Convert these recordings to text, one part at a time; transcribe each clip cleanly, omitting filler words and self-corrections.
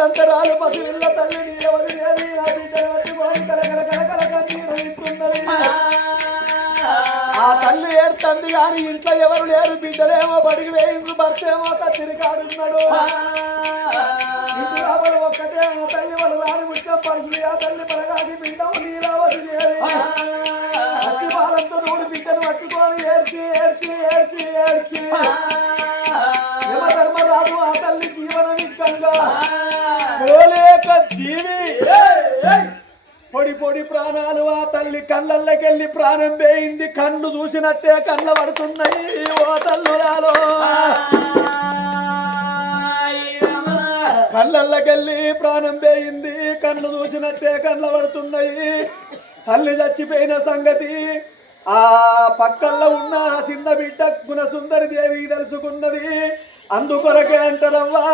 బాలంతరాలు పసిళ్ళ తల్లి నీలవది దేవి ఆ బిడ్డను పట్టుకొని కలకల కలకల కన్నీరు ఇస్తున్నది. ఆ తల్లి ఏడుతుంది కానీ ఇంట్లో ఎవరు లేరు. బిడ్డలేమో బడికి వేయించు, భర్త ఏమో కత్తిరి కాడున్నాడు. ఇంటి ఒక్కటే ఆ తల్లి వాళ్ళు రాని ముఖ్యం పరుచులు. ఆ తల్లి పరగాది బిడ్డము నీలవది దేవి అతి బాలంతో నూడు బిడ్డను పట్టుకొని ఏడ్చి ఏడ్చి ఏడ్చి ఏడ్చి యమధర్మరాజు ఆ తల్లి జీవన విధంగా పోలేక జీవి పొడి పొడి ప్రాణాలు ఆ తల్లి కళ్ళల్లోకెళ్ళి ప్రాణం వేయింది. కళ్ళు చూసినట్టే కళ్ళ పడుతున్నాయి. ఓ తల్లులాలో కళ్ళల్లోకెళ్ళి ప్రాణం వేయింది. కళ్ళు చూసినట్టే కళ్ళ పడుతున్నాయి. తల్లి చచ్చిపోయిన సంగతి ఆ పక్కల్లో ఉన్న చిన్న బిడ్డ గుణసుందరి దేవి తెలుసుకున్నది. అందుకొరకే అంటారవ్వా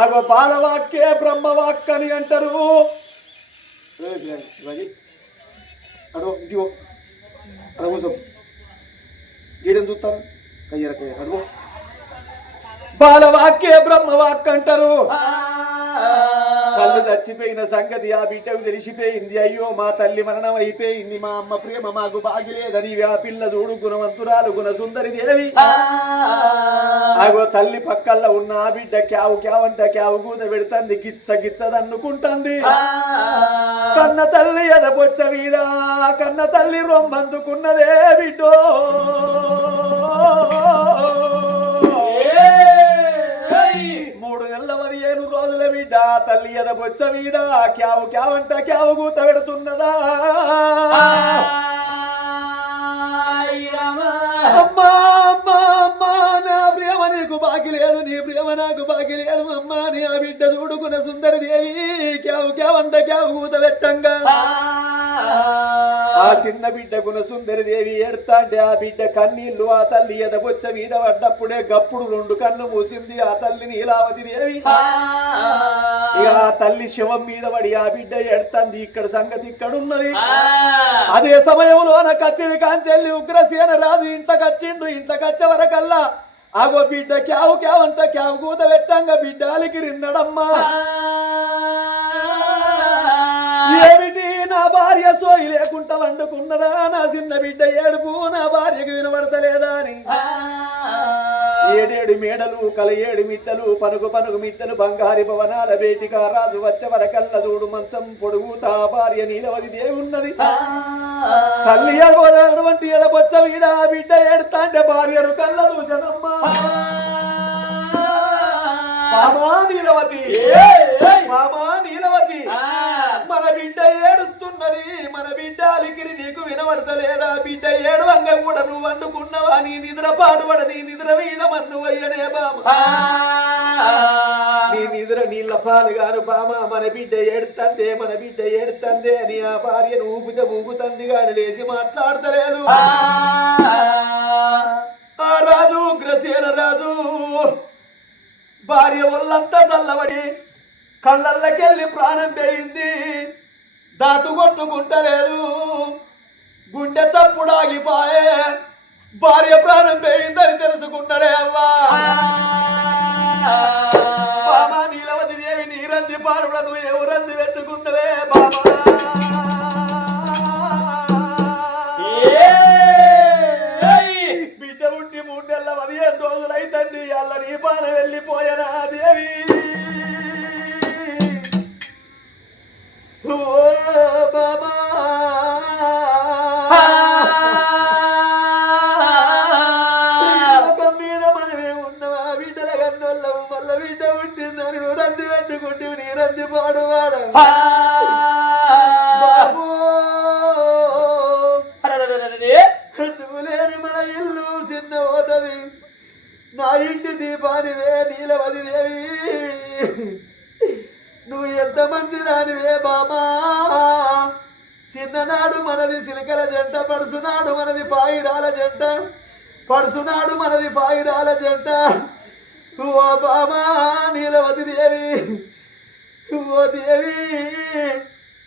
ఆగో బాలవాక్యే బ్రహ్మవాక్ అని అంటారు. అడో ఇదిగో అడ కూర్చో ఏడని చూస్తారు కయ్యరకే అడుగు బాలవాక్యే బ్రహ్మవాక్ అంటారు. తల్లి చచ్చిపోయిన సంగతి ఆ బిడ్డకు తెలిసిపోయింది. అయ్యో మా తల్లి మరణం అయిపోయింది, మా అమ్మ ప్రేమ మాకు బాగిలేదని ఆ పిల్ల చూడు గుణవంతురాలు గుణసుందరి దేవి. ఆగో తల్లి పక్కల్లో ఉన్న ఆ బిడ్డ క్యావు క్యావంట క్యావు కూత పెడుతుంది, గిచ్చ గిచ్చదన్నుకుంటుంది. కన్న తల్లి ఎదపొచ్చ మీద కన్న తల్లి రొమ్మందుకున్నదే బిడ్డో. రోజుల బిడ్డ తల్లి ఎదబొచ్చ మీద క్యావు క్యావంట క్యావు కూత పెడుతున్నదా. అమ్మా అమ్మా అమ్మా నా ప్రేమ నీకు బాకి లేదు, నీ ప్రేమ నాకు బాకి లేదు. అమ్మా నీ ఆ బిడ్డ చూడుకున్న సుందరి దేవి క్యావు క్యావంట క్యావు కూత పెట్టంగా ఆ చిన్న బిడ్డ గుణ సుందరి దేవి ఏడుతా అంటే ఆ బిడ్డ కన్నీళ్లు ఆ తల్లి ఎదబొచ్చ మీద పడ్డప్పుడే గప్పుడు రెండు కన్ను మూసింది ఆ తల్లి నీలావతి దేవి. ఇక ఆ తల్లి శవం మీద పడి ఆ బిడ్డ ఏడుతుంది. ఇక్కడ సంగతి ఇక్కడున్నది. అదే సమయంలో నా కచ్చిరి కాంచెల్లి ఉగ్రసేన రాజు ఇంట్లోకొచ్చిండు. ఇంట్లోకొచ్చే వరకల్లా ఆగో బిడ్డ క్యావు క్యావంట క్యావు కూత పెట్టంగా బిడ్డాలికి రిన్నడమ్మా. ఏమిటి నా భార్య సోయి లేకుండా వండుకున్నదా, నా చిన్న బిడ్డ ఏడుపు నా భార్యకు వినబడతలేదా అని ఏడేడు మేడలు కల ఏడు మిత్తలు పనుగు పనుగు మిత్తలు బంగారి భవనాల బేటిగా రాజు వచ్చే వరకల్ల చూడు మంచం పొడుగుతా భార్య నీలవది దేవి ఉన్నది. తల్లి అటువంటి ఎదపొచ్చ మీద బిడ్డ ఏడుతా అంటే భార్యను కళ్ళ చూసనమ్మా. మామా నీలవతి మామా నీలవతి మన బిడ్డ ఏడుస్తున్నది, మన బిడ్డ అలికిరి నీకు వినబడతలేదా? బిడ్డ ఏడువంగ కూడా నువ్వు వండుకున్నవా? నీ నిద్ర పాడుబడ నీ నిద్ర మీద మన్ను అయ్యనే బామా, నీ నిద్ర నీళ్ళ పాలుగాను బామా. మన బిడ్డ ఏడుతందే మన బిడ్డ ఏడుతందే అని ఆ భార్యను ఊపితే ఊగుతంది గాని లేచి మాట్లాడతలేదు. ఆ రాజు ఉగ్రసేన రాజు భార్య ఒళ్ళంతా చల్లబడి కళ్ళల్లోకెళ్ళి ప్రాణం పోయింది. దాతు కొట్టుకుంటలేదు, గుండె చప్పుడాగిపోయే. భార్య ప్రాణం పోయిందని తెలుసుకున్నాడే అవ్వా. బామా నీలవతి దేవి నీరంది పారుడ నువ్వు ఎవరంది పెట్టుకున్నవే బామా. బిడ్డ పుట్టి 3 నెలల 15 రోజులైతండి. అల్ల నీ పాన వెళ్ళిపోయనా దేవి. ఓ బాబా మీద మనమే ఉన్నవా? బిడ్డల కన్నోళ్ళవు మళ్ళ బిడ్డ పుట్టిందని నువ్వు రంది పెట్టుకుంటూ నీ రంది పాడువాడు. నువ్వు లేని మన ఇల్లు చిన్న పోతది. నా ఇంటి దీపానివే నీలవది దేవి. నువ్వు ఎంత మంచి దానివే బామా. చిన్ననాడు మనది చిలకల జంట, పడుసునాడు మనది పాయిరాల జంట, పడుసునాడు మనది పాయిరాల జంట. ఓ బామా నీలవతి దేవి, ఓ దేవి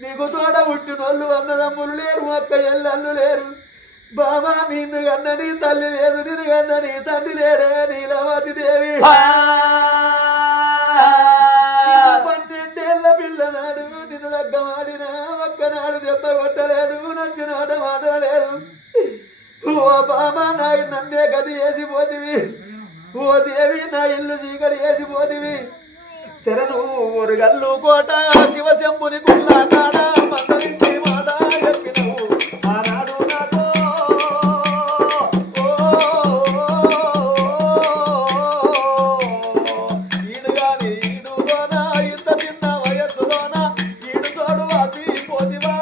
నీకు తోడ పుట్టినోళ్ళు అన్నదమ్ములు లేరు, అక్క ఎల్లళ్ళు లేరు. బామా నిన్ను కన్న నీ తల్లి లేదు, నిన్ను కన్న నీ తండ్రి లేడే నీలవతి దేవి. 12 దెబ్బ కొట్టలేదు నచ్చిన ఆట మాటలేదు ఓ బామ నా నన్నే గది వేసిపోతివి ఓ దేవి నా ఇల్లు చీకటి వేసిపోతివి శరణు ఒరుగల్లు కోట శివశంభుని గుళ్ళ కాడ మందరించి మాట చెప్పినవు ఆనాడు నాకు ఈడుగాని ఈడులోన ఇంత చిన్న వయస్సులోన ఈడు తోడు వాసి పోతివా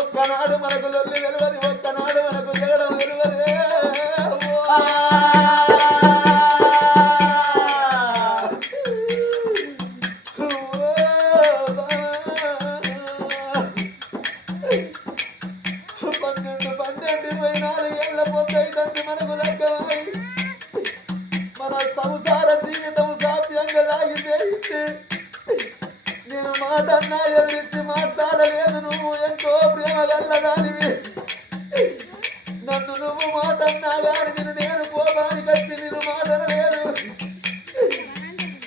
ఒక్కనాడు మనకు లొల్లి వెలువది ఒక్కనాడు మనకు జగడం వెలువదే పన్నెండు 24 ఏళ్ళ పొద్దైతుంది మనకు లెక్కమై మన సంసార జీవితం సాధ్యంగా లాగితే నేను మాట అన్నా ఎదురించి మాట్లాడలేదు నువ్వు ఎంతో ప్రేమ గల్లదానివి నన్ను నువ్వు మాట అన్నా కానీ నేను పోదానికి వచ్చి నేను మాటలేదు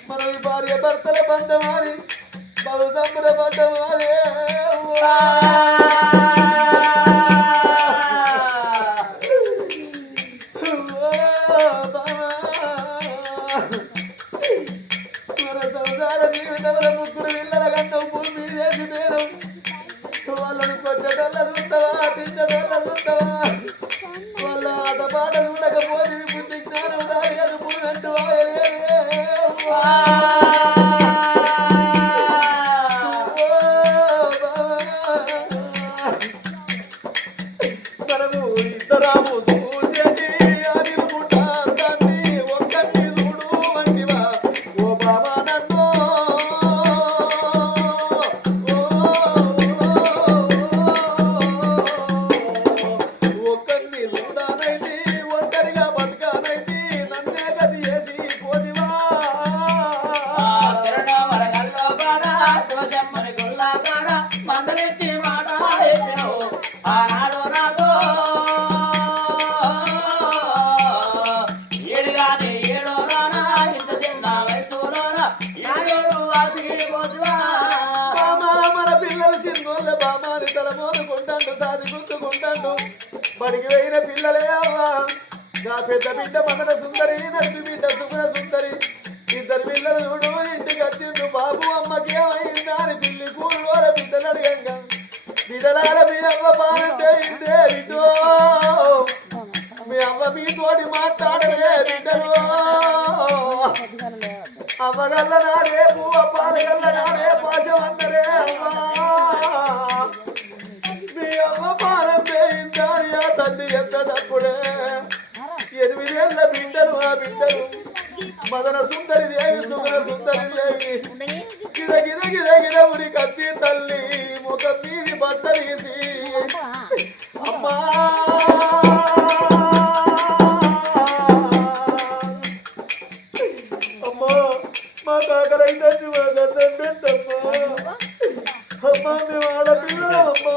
మనం భార్య భర్తల బంధమారి బహు సంబరపడ్డమారే మన సంసార జీవితంలో ముగ్గురు పిల్లల గంటం భూమి చేసి పేరు వాళ్ళను కొట్టడల్ల చూస్తావా తిట్టడల్ల చూస్తావా వాళ్ళ ఆట పాట చూడకపోతే బుద్ధి జ్ఞానం రాలి అది పూనంటూ మనము ఇద్దరాము చూసేది అని పుట్టాన్ని ఒక్కటి చూడు వంటివా ఓ బాబా నన్ను ఒక్కడిని చూడానైతే ఒంటరిగా బతకానైతే నన్నే గది వేసి పోదివా మందలిచ్చి మాట ఆనాడు నాకు ఏడుగానే ఏడోనా ఇంత చిన్న వయసులోన ఏడోడు వాసిపోతువా మన పిల్లలు చిన్నోళ్ళ బామాని తల మోదుకుంటాడు సాది గుర్తుకుంటాడు బడికి పోయిన పిల్లలే అవ్వా నా పెద్ద బిడ్డ మదన సుందరి నడిపి బిడ్డ సుగుణ సుందరి ఇద్దరు పిల్లలు చూడు ఇంటికి వచ్చిండు బాబు అమ్మకి ఏమైందా అని పిల్లి కూరు బిడ్డలు అడగంగా బిడ్డలాల మీ అవ్వ బాగుంటే ఇందే బిడ్డో మీ అవ్వ మీతోటి మాట్లాడలే బిడ్డలు అమ్మగల్ల నాడే పువ్వ పాలగల్ల నాడే పాశం అందరే అవ్వా మీ అవ్వ పాలం చేయిందా ఆ తల్లి ఎత్తటప్పుడే 8 ఏళ్ళ బిడ్డలు ఆ బిడ్డలు మదన సుందరి దేవి సుగర సుందరి దేవి గిద గిద గిద గిద ఉరి కచ్చి తల్లి ముఖం తీసి బద్దలీసి అమ్మా అమ్మా మా కాకరైతే పెట్టమ్మా అమ్మా మేము ఆడపిల్ల అమ్మా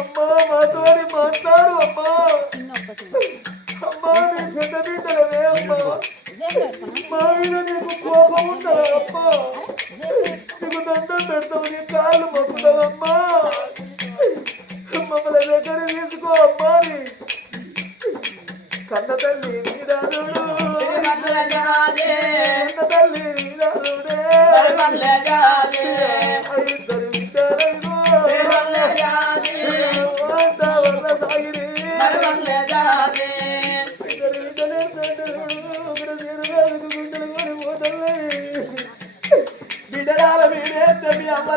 అమ్మా మాతోని మాట్లాడు అమ్మా అమ్మా నీ పెద్ద బిడ్డలవే అమ్మా మా మీద నీకు కోపం ఉందా అమ్మా నీకు దండం పెడతావు నీ కాళ్ళు మొక్కుతావమ్మా మమ్మల్ని దగ్గర తీసుకో అమ్మా కన్న తల్లి నీరాజుడు కన్న తల్లి నీరాజుడే ఇద్దరు వింటారు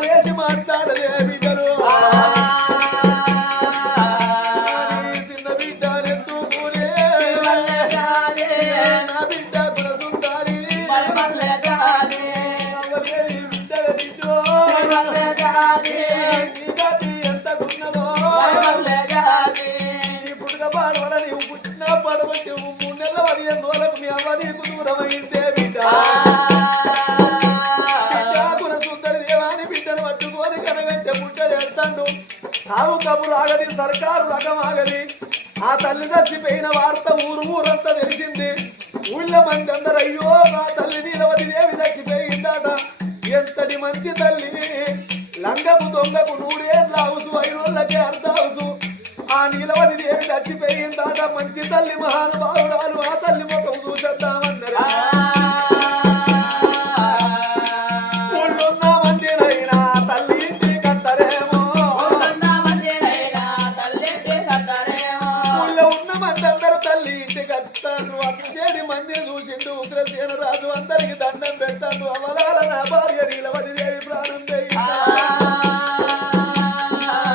అమ్మలేసి మాట్లాడలే బిడ్డలు చిన్న బిడ్డ ఎత్తుకునే నా బిడ్డ గుణసుందారి అవ్వలేని బిడ్డల బిడ్డో ఎంతకున్నదో నీ పుట్టుక పాడవడ నీవు పుట్టిన పడబట్టి 3 నెలల 15 రోజులకు మీ అవ్వ నీకు దూరమైందే బిడ్డ సాగు కబురు ఆగది సర్కారు రకం ఆగది ఆ తల్లి చచ్చిపోయిన వార్త ఊరంతా తెలిసింది ఊళ్ళో మంది అందరు అయ్యో నా తల్లి నీలవతి దేవి చచ్చిపోయిందట ఎంతటి మంచి తల్లి లంగకు దొంగకు 100 ఏళ్ళ హౌసు 5 రోజులకే అర్ధ హౌసు ఆ నీలవతి దేవి చచ్చిపోయిందట మంచి తల్లి మహానుభావురాలు ఆ తల్లి ముఖం చూసేద్దామన్నారు మందిని చూసిండు ఉగ్రసేన రాజు అందరికి దండం పెడతాడు అవలాల నా భార్య నీలవతి దేవి ప్రాణం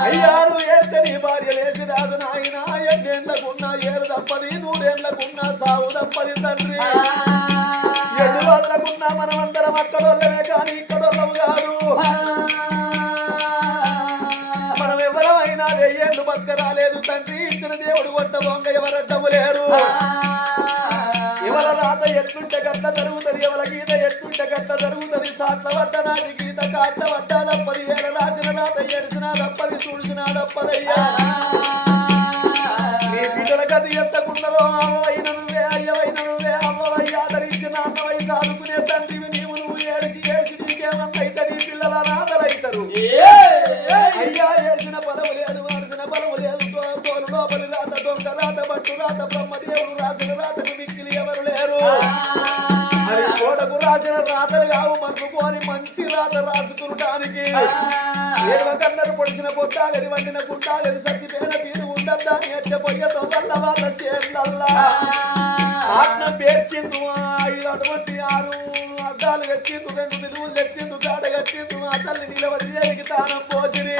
అయ్యారు ఏస్తే నీ భార్య లేచి రాదు నాయన 8 ఏళ్లకున్నా 7 తప్పది 100 ఏళ్లకున్నా సావు తప్పది తండ్రి 7 రోజులకున్నా మనమందరం అక్కడోళ్ళమే కానీ ఇక్కడోళ్ళము కాదు మనం ఎవరమైనా 1000 ఏళ్ళు బతక రాలేదు తండ్రి ఇచ్చిన దేవుడు కొట్ట దొంగ ఎవరడ్డము లేరు ఎవల రాత ఎట్లుంటే గట్ల జరుగుతుంది ఎవల గీత ఎట్లుంటే గట్ల జరుగుతుంది సాట్ల పడ్డ నాటి గీత కాట్ల పడ్డ తప్పది ఏల రాసిన రాత ఎడిసిన తప్పది చూసిన తప్పదయ్యా నీ బిడ్డల గది ఎత్తకున్నదో అమ్మవైన నువ్వే అయ్యవైన నువ్వే అమ్మవై ఆదరించిన అన్నవై సాదుకునే తండ్రివి నువ్వు ఏడిచి నీకేమన్నైతే నీ పిల్లల రాతలైతారు అయ్యా ఏడిచిన బలము లేదు మార్చిన బలము లేదు తోలు లోపలి రాత దొంగ రాత బట్టు రాత బ్రహ్మదేవుడు రాసిన రాతకు మిక్కిలి ఎవరు లేరు అది కోటకు రాసిన రాతలు కావు మనుకోని మంచి రాత రాసుకుంటానికి ఏడవకన్నరు పొడిచిన పొత్తాగడి వండిన గుంటాగడి సచ్చిపోయిన తీరు ఉండద్దా ఎచ్చపోయ్యతో వల్ల వాళ్ళ చేళ్ళల్లా ఆత్మ పేర్చిందు 5 అటువంటి 6 అద్దాలు కట్టిందు 2 నిలువులు తెచ్చిందు కాడ కట్టిందు ఆ తల్లి నిలవది దేవికి తానం పోసిరి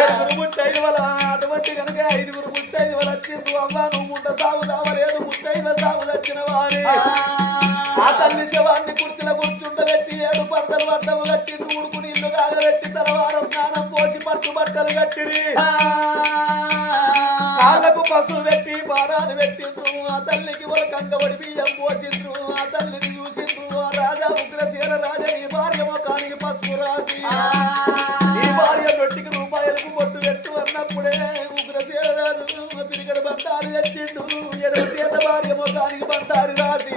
7 ముట్టైదు వల్ల అటువంటి కనుక 5 ముట్టైదు వల్ల వచ్చింది అవ్వ నువ్వు ముట్ట సాగు రావలేదు ముట్టైదు సాగు వచ్చిన వారి ఆ తల్లి శవాన్ని కుర్చీల కూర్చుండబెట్టి 7 పరదలు పడ్డము కట్టి నూడుకు నీళ్లు కాగబెట్టి తలవారం స్నానం పోసి పట్టు బట్టలు కట్టిరి కాళ్ళకు పసులు పెట్టి బారాలు పెట్టిండ్రు ఆ తల్లికి ఒక కంకబడి బియ్యం పోసిండ్రు ఆ తల్లిని చూసిండ్రు ఆ రాజా ఉగ్రసేన రాజా నీ భార్య ముఖానికి పసుపు రాసి నీ భార్య దొట్టికి రూపాయలకు పొట్టు పెట్టు అన్నప్పుడే ఉగ్రసేన రాజు తిరిగడు బండారు తెచ్చిండు 7 చేత భార్య ముఖానికి బండారు రాసి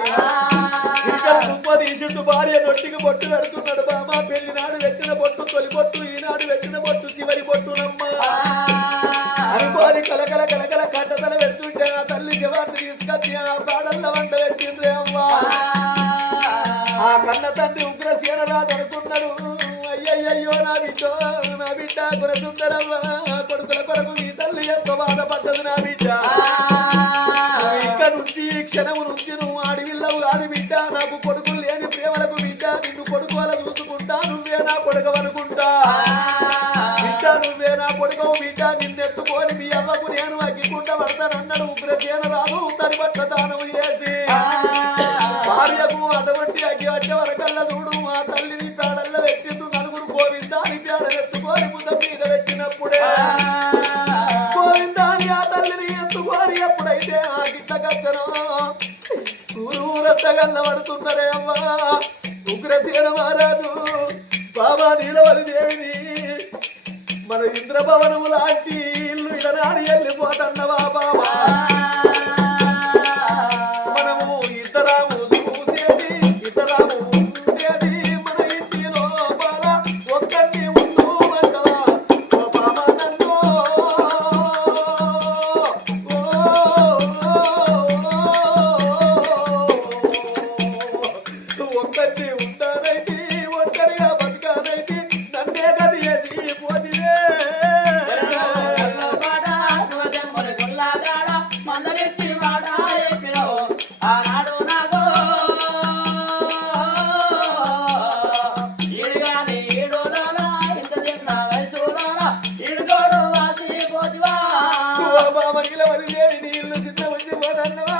ఇక్కడ దుప్ప తీసిండు భార్య దొట్టికి పొట్టు పెడుతున్నాడు బామ పెళ్లి నాడు పెట్టిన పొట్టు తొలి పొట్టు ఈనాడు పెట్టిన పొట్టు చివరి పొట్టునమ్మ అనుకోని కలకల కలకల కట్టతల పెడుతుంటే ఆ తల్లి జవాన్ని తీసుకొచ్చి ఆ పాడల్ల వంట పెట్టిండ్రే అమ్మా ఆ కన్న తండ్రి ఉగ్రసేన రాదనుకున్నాడు అయ్యయ్యో నా బిడ్డ గురసుందరమ్మ కొడుకుల కొరకు ఈ తల్లి ఎంత బాధపడ్డది నా బిడ్డ ఇక్కడ నుంచి ఈ క్షణము నుంచి నువ్వు ఆడివిల్లవు కాదు బిడ్డ నాకు కొడుకులు లేని ప్రేమలకు బిడ్డ నిన్ను కొడుకు వల్ల చూసుకుంటా నువ్వే నా కొడుకవనుకుంటా బిడ్డ నువ్వే నా కొడుకవు బిడ్డ నిన్నెత్తుకొని మీ అవ్వకు నేను అగ్గికుంటా పడతానన్నాడు ఉగ్రసేన రాదు తని పట్ల దానము చేసి భార్యకు అటువంటి అగ్గి వచ్చే వరకల్లా చూడు ఆ తల్లిని పేడల్లో పెట్టిండు నలుగురు గోవిందాని పేడలు ఎత్తుకొని ముద్ద మీద పెట్టినప్పుడే గోవిందాని ఆ తల్లిని ఎత్తుకొని ఎప్పుడైతే ఆ గిట్ట కచ్చనో ఊరత్తగల్ల పడుతున్నారే అమ్మా ఉగ్రసేన మహారాజు బాబా నీలవతి దేవిని మన ఇంద్రభవనము లాంటి ఇల్లు ఇడనాడి వెళ్ళిపోతున్నవా బాబా మనము ఇద్దరాము చూసేది ఇద్దరాము ఉండేది మన ఇంటి లోపల ఒక్కరిని ఉంటూ అంటవా ఓ బాబా నన్ను ఒక్కరిని ఉంటానైతే ఒక్కరిగా బతకానైతే నన్నే గది వేసి పోతిదే ఆనాడు నాగో ఏడుగానే ఏడోలలో బామ నీలవతి దేవి నీళ్లు చిన్న వచ్చి పోదన్నవా